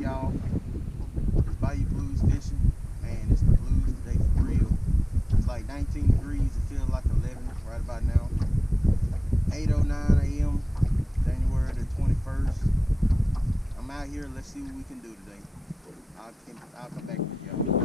y'all. It's Bayou Blues fishing. Man, it's the blues today for real. It's like 19 degrees. It feels like 11 right about now. 8:09 a.m. January the 21st. I'm out here. Let's see what we can do today. I'll come back with y'all.